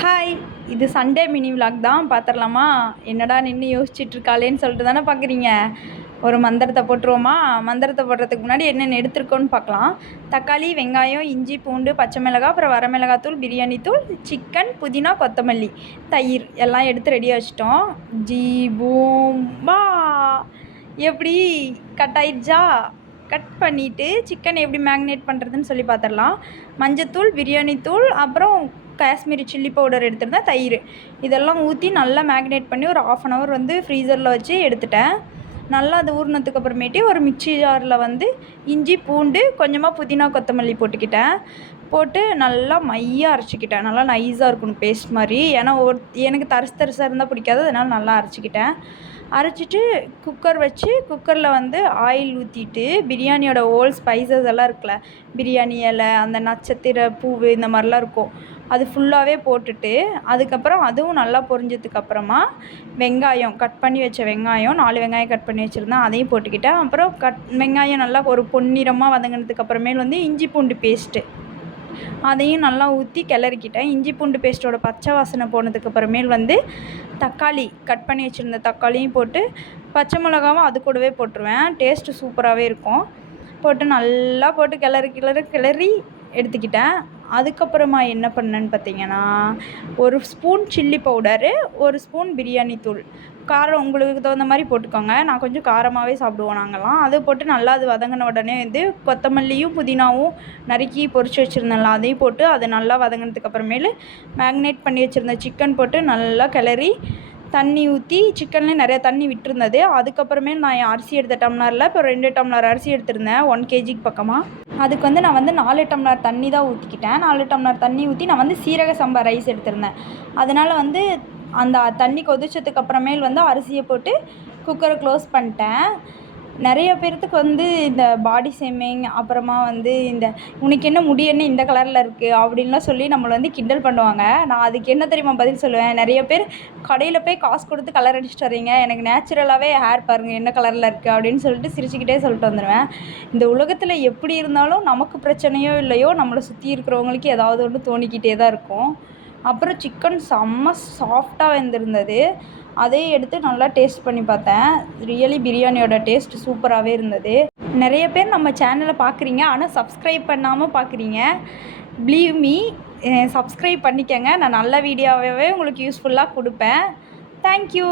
Hi, இது Sunday mini vlog தான். பார்த்துடலாமா? என்னடா நின்று யோசிச்சுட்ருக்காளேன்னு சொல்லிட்டு தானே பார்க்குறீங்க. ஒரு மந்திரத்தை போட்டுருவோமா? மந்திரத்தை போடுறதுக்கு முன்னாடி என்னென்ன எடுத்துருக்கோன்னு பார்க்கலாம். தக்காளி, வெங்காயம், இஞ்சி, பூண்டு, பச்சை மிளகாய், அப்புறம் வரமிளகாத்தூள், பிரியாணி தூள், சிக்கன், புதினா, கொத்தமல்லி, தயிர் எல்லாம் எடுத்து ரெடியாக வச்சிட்டோம். ஜீ பூம் பா! எப்படி கட் ஆயிடுச்சா? கட் பண்ணிவிட்டு சிக்கன் எப்படி மேக்னேட் பண்ணுறதுன்னு சொல்லி பார்த்துடலாம். மஞ்சத்தூள், பிரியாணி தூள், அப்புறம் காஷ்மீரி சில்லி பவுடர் எடுத்துருந்தேன், தயிர் இதெல்லாம் ஊற்றி நல்லா மேக்னேட் பண்ணி ஒரு 1/2 hour வந்து ஃப்ரீசரில் வச்சு எடுத்துட்டேன். நல்லா அது ஊறினதுக்கு அப்புறமேட்டு ஒரு மிக்ஸி ஜாரில் வந்து இஞ்சி, பூண்டு, கொஞ்சமாக புதினா, கொத்தமல்லி போட்டு நல்லா மையாக அரைச்சிக்கிட்டேன். நல்லா நைஸாக இருக்கணும் பேஸ்ட் மாதிரி. ஏன்னா எனக்கு தரிசாக இருந்தால் பிடிக்காது, அதனால் நல்லா அரைச்சிக்கிட்டேன். அரைச்சிட்டு குக்கர் வச்சு குக்கரில் வந்து ஆயில் ஊற்றிட்டு பிரியாணியோட ஹோல் ஸ்பைசஸ் எல்லாம் இருக்குல்ல, பிரியாணி இலை, அந்த நட்சத்திர பூவு, இந்த மாதிரிலாம் இருக்கும், அது ஃபுல்லாகவே போட்டுட்டு அதுக்கப்புறம் அதுவும் நல்லா பொரிஞ்சதுக்கப்புறமா வெங்காயம் கட் பண்ணி வச்ச வெங்காயம் 4 வெங்காயம் கட் பண்ணி வச்சுருந்தேன், அதையும் போட்டுக்கிட்டேன். அப்புறம் வெங்காயம் நல்லா ஒரு பொன்னிறமாக வதங்கினதுக்கப்புறமேல் வந்து இஞ்சி பூண்டு பேஸ்ட்டு அதையும் நல்லா ஊற்றி கிளறிக்கிட்டேன். இஞ்சி பூண்டு பேஸ்ட்டோட பச்சை வாசனை போனதுக்கப்புறமேல் வந்து தக்காளி கட் பண்ணி வச்சுருந்த தக்காளியும் போட்டு பச்சை மிளகாவும் அது கூடவே போட்டுருவேன். டேஸ்ட்டு சூப்பராகவே இருக்கும். போட்டு நல்லா போட்டு கிளறி எடுத்துக்கிட்டேன். அதுக்கப்புறமா என்ன பண்ணேன்னு பார்த்தீங்கன்னா, 1 spoon chilli powder, 1 spoon biryani தூள், காரம் உங்களுக்கு தகுந்த மாதிரி போட்டுக்கோங்க. நான் கொஞ்சம் காரமாகவே சாப்பிடுவோம் நாங்கள்லாம். அதை போட்டு நல்லா அது வதங்கின உடனே வந்து கொத்தமல்லியும் புதினாவும் நறுக்கி பொரிச்சு வச்சுருந்தேன்ல, அதையும் போட்டு அதை நல்லா வதங்கினதுக்கப்புறமேலு மேக்னேட் பண்ணி வச்சுருந்த சிக்கன் போட்டு நல்லா கிளறி தண்ணி ஊற்றி, சிக்கன்லேயும் நிறையா தண்ணி விட்டுருந்தது. அதுக்கப்புறமேல் நான் என் அரிசி எடுத்த டம்ளரில் இப்போ 2 டம்ளர் அரிசி எடுத்திருந்தேன், 1 kgக்கு பக்கமாக. அதுக்கு வந்து நான் வந்து 4 டம்ளர் தண்ணி தான் ஊற்றிக்கிட்டேன். 4 டம்ளர் தண்ணி ஊற்றி நான் வந்து சீரக சம்பா ரைஸ் எடுத்திருந்தேன். அதனால் வந்து அந்த தண்ணி கொதிச்சதுக்கு அப்புறமேல் வந்து அரிசியை போட்டு குக்கரை க்ளோஸ் பண்ணிட்டேன். நிறைய பேர்த்துக்கு வந்து இந்த பாடி ஷேமிங், அப்புறமா வந்து இந்த உனக்கு என்ன முடி என்ன இந்த கலரில் இருக்குது அப்படின்லாம் சொல்லி நம்மளை வந்து கிண்டல் பண்ணுவாங்க. நான் அதுக்கு என்ன தெரியுமா பதில் சொல்லுவேன்? நிறைய பேர் கடையில் போய் காசு கொடுத்து கலர் அடிச்சுட்டு வரீங்க, எனக்கு நேச்சுரலாகவே ஹேர் பாருங்கள் என்ன கலரில் இருக்குது அப்படின்னு சொல்லிட்டு சிரிச்சுக்கிட்டே சொல்லிட்டு வந்துடுவேன். இந்த உலகத்தில் எப்படி இருந்தாலும் நமக்கு பிரச்சனையோ இல்லையோ, நம்மளை சுற்றி இருக்கிறவங்களுக்கு ஏதாவது ஒன்று தோணிக்கிட்டே தான் இருக்கும். அப்புறம் சிக்கன் செம்ம சாஃப்டாக வெந்திருந்தது. அதையும் எடுத்து நல்லா டேஸ்ட் பண்ணி பார்த்தேன். ரியலி பிரியாணியோட டேஸ்ட் சூப்பராகவே இருந்தது. நிறைய பேர் நம்ம சேனலை பார்க்குறீங்க, ஆனால் சப்ஸ்கிரைப் பண்ணாமல் பார்க்குறீங்க. பிலீவ் மீ, சப்ஸ்கிரைப் பண்ணிக்கங்க. நான் நல்ல வீடியோவே உங்களுக்கு யூஸ்ஃபுல்லாக கொடுப்பேன். தேங்க்யூ.